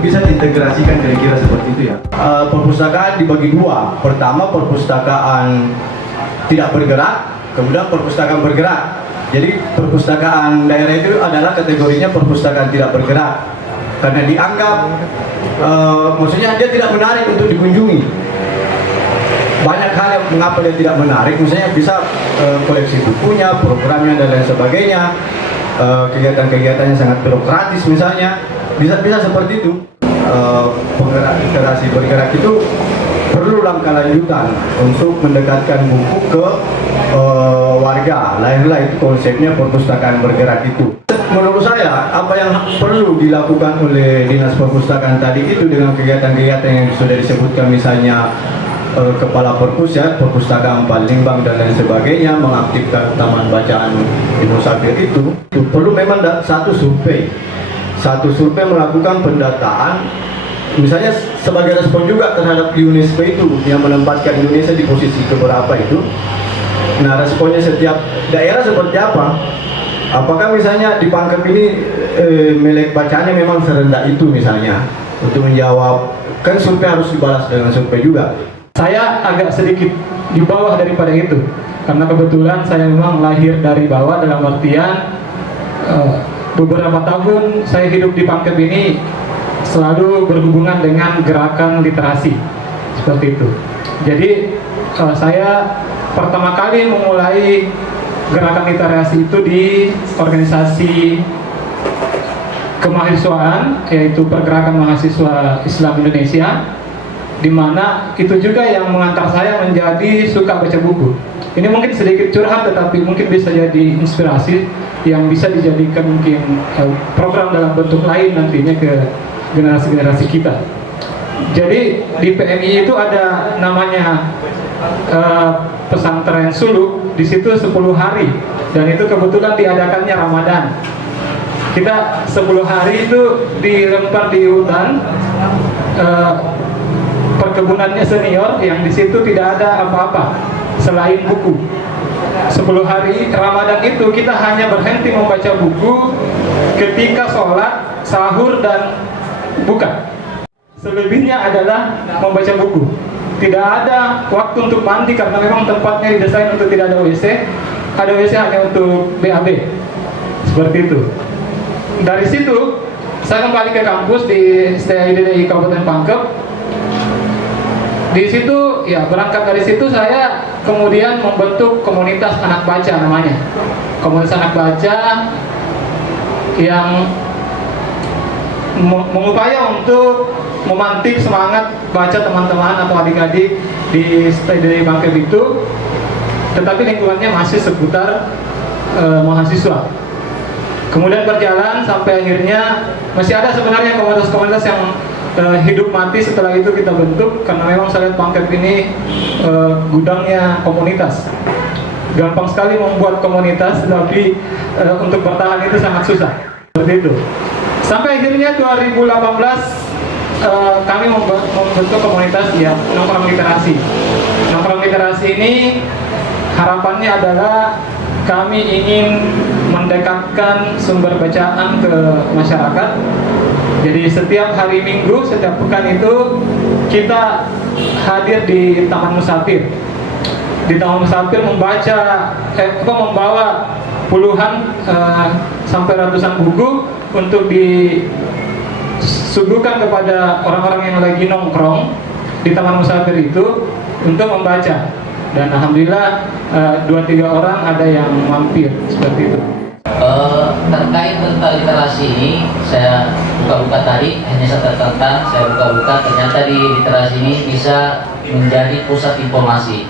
bisa diintegrasikan kira-kira seperti itu ya. Perpustakaan dibagi dua. Pertama perpustakaan tidak bergerak, kemudian perpustakaan bergerak. Jadi perpustakaan daerah itu adalah kategorinya perpustakaan tidak bergerak karena dianggap maksudnya dia tidak menarik untuk dikunjungi. Banyak hal yang mengapa dia tidak menarik, misalnya bisa koleksi bukunya, programnya dan lain sebagainya, kegiatan-kegiatannya sangat birokratis misalnya, bisa seperti itu. Penggerak literasi bergerak itu perlu langkah lanjutan untuk mendekatkan buku ke warga. Lahirlah itu konsepnya perpustakaan bergerak itu. Menurut saya apa yang perlu dilakukan oleh Dinas Perpustakaan tadi itu dengan kegiatan-kegiatan yang sudah disebutkan, misalnya Kepala Perpus ya, Perpustakaan Palembang dan lain sebagainya, mengaktifkan taman bacaan di Musafir itu perlu memang satu survei melakukan pendataan, misalnya sebagai respon juga terhadap UNESCO itu yang menempatkan Indonesia di posisi keberapa itu. Nah, responnya setiap daerah seperti apa? Apakah misalnya di Pangkep ini melek bacaannya memang serendah itu misalnya? Untuk menjawab, kan survei harus dibalas dengan survei juga. Saya agak sedikit di bawah daripada itu, karena kebetulan saya memang lahir dari bawah, dalam artian beberapa tahun saya hidup di Pangkep ini selalu berhubungan dengan gerakan literasi seperti itu. Jadi saya pertama kali memulai gerakan literasi itu di organisasi kemahasiswaan, yaitu Pergerakan Mahasiswa Islam Indonesia, di mana itu juga yang mengantar saya menjadi suka baca buku. Ini mungkin sedikit curhat, tetapi mungkin bisa jadi inspirasi yang bisa dijadikan mungkin program dalam bentuk lain nantinya ke generasi-generasi kita. Jadi di PMI itu ada namanya pesantren suluk, di situ 10 hari, dan itu kebetulan diadakannya Ramadan. Kita 10 hari itu dilempar di hutan, perkebunannya senior, yang di situ tidak ada apa-apa selain buku. 10 hari Ramadan itu kita hanya berhenti membaca buku ketika sholat, sahur, dan buka. Selebihnya adalah membaca buku. Tidak ada waktu untuk mandi karena memang tempatnya didesain untuk tidak ada WC. Ada WC hanya untuk BAB. Seperti itu. Dari situ saya kembali ke kampus di STIDDI Kabupaten Pangkep. Di situ ya, berangkat dari situ saya kemudian membentuk komunitas anak baca namanya. Komunitas anak baca yang mengupaya untuk memantik semangat baca teman-teman atau adik-adik di STIDDI Pangkep itu, tetapi lingkungannya masih seputar mahasiswa. Kemudian berjalan sampai akhirnya masih ada sebenarnya komunitas-komunitas yang hidup mati setelah itu kita bentuk, karena memang saya lihat Pangkep ini gudangnya komunitas. Gampang sekali membuat komunitas, tetapi untuk bertahan itu sangat susah. Seperti itu. Sampai akhirnya 2018 kami membentuk komunitas ya, Nongkrong Literasi. Nongkrong Literasi ini harapannya adalah kami ingin mendekatkan sumber bacaan ke masyarakat. Jadi setiap hari Minggu, setiap pekan itu kita hadir di Taman Musafir. Di Taman Musafir membawa puluhan sampai ratusan buku untuk disuguhkan kepada orang-orang yang lagi nongkrong di Taman Musafir itu untuk membaca. Dan alhamdulillah 2-3 orang ada yang mampir seperti itu. Terkait tentang literasi ini, saya buka-buka tadi, hanya saya tertantang, saya buka-buka, ternyata di literasi ini bisa menjadi pusat informasi.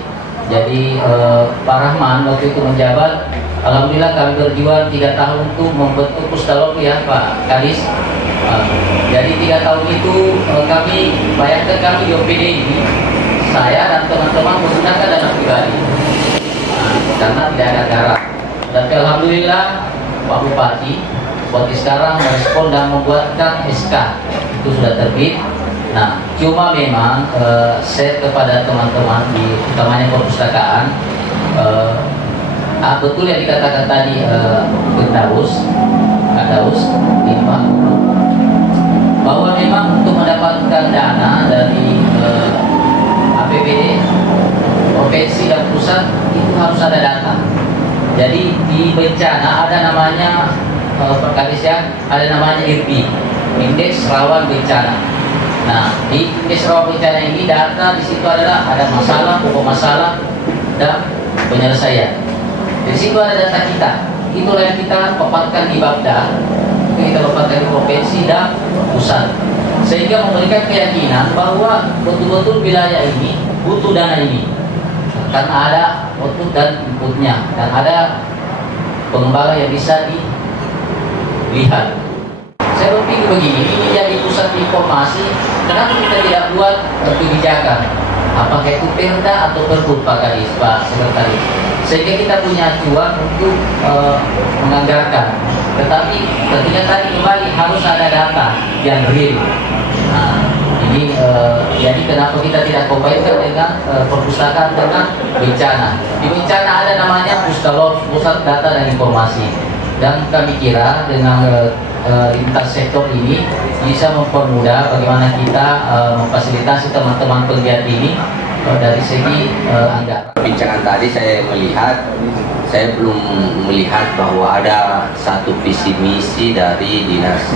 Jadi Pak Rahman waktu itu menjabat, alhamdulillah kami berjuang 3 tahun untuk membentuk Pustalogi ya Pak Kadis. Jadi 3 tahun itu kami, bayangkan kami di OPD ini, saya dan teman-teman menggunakan dana pribadi karena tidak ada garap. Tapi alhamdulillah Pak Bupati sekarang merespon dan membuatkan SK, itu sudah terbit. Nah, cuma memang share kepada teman-teman di utamanya perpustakaan, betul yang dikatakan tadi Kadaus ini Pak, bahwa memang untuk di bencana ada namanya perkadisian, ada namanya IRB, Indeks Rawan Bencana. Nah, di Indeks Rawan Bencana ini data di situ adalah ada masalah, pokok masalah, dan penyelesaian. Di situ ada data kita. Itulah yang kita paparkan di Bapda, kita paparkan di provinsi dan pusat, sehingga memberikan keyakinan bahwa betul-betul wilayah ini butuh dana ini, karena ada output dan inputnya, dan ada pengembangan yang bisa dilihat. Saya berpikir begini, ini jadi pusat informasi. Kenapa kita tidak buat kebijakan? Apakah itu Perda atau Pergub, Pak Kadis, Pak Sekretaris? Sehingga kita punya acuan untuk menganggarkan. Tetapi ketika tadi kembali harus ada data yang real. Nah, ini jadi kenapa kita tidak kombinkan dengan perpustakaan dengan bencana? Di bencana ada namanya Pusdalop, Pusat Data dan Informasi. Dan kami kira dengan lintas sektor ini bisa mempermudah bagaimana kita memfasilitasi teman-teman penggiat ini dari segi anggaran. Perbincangan tadi saya belum melihat bahwa ada satu visi misi dari Dinas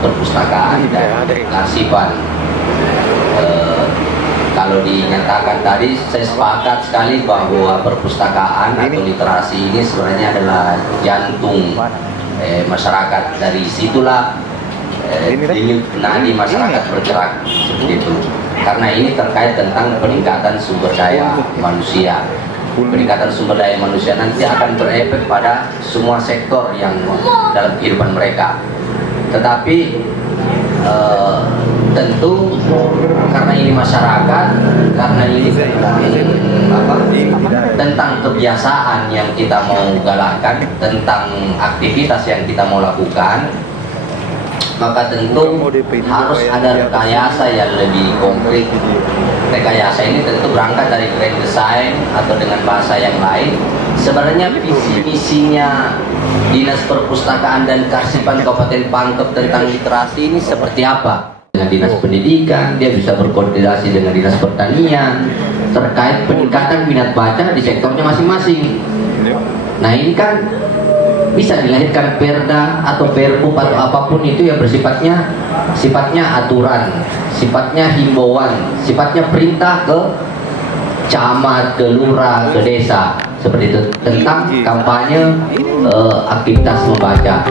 Perpustakaan dan Arsipan. Kalau dinyatakan tadi, saya sepakat sekali bahwa perpustakaan atau literasi ini sebenarnya adalah jantung masyarakat. Dari situlah nadi masyarakat bergerak seperti itu. Karena ini terkait tentang peningkatan sumber daya manusia. Peningkatan sumber daya manusia nanti akan berefek pada semua sektor yang dalam kehidupan mereka. Tetapi tentu karena ini masyarakat, karena ini tentang kebiasaan yang kita mau galakkan, tentang aktivitas yang kita mau lakukan, maka tentu harus ada rekayasa yang lebih konkret. Rekayasa ini tentu berangkat dari grand design atau dengan bahasa yang lain. Sebenarnya visi misinya Dinas Perpustakaan dan Kearsipan Kabupaten Pangkep tentang literasi ini seperti apa? Dengan Dinas Pendidikan, dia bisa berkoordinasi dengan Dinas Pertanian terkait peningkatan minat baca di sektornya masing-masing. Nah, ini kan bisa dilahirkan Perda atau Pergub atau apapun itu yang sifatnya aturan, sifatnya himbauan, sifatnya perintah ke camat, ke lurah, ke desa, seperti itu, tentang kampanye aktivitas membaca.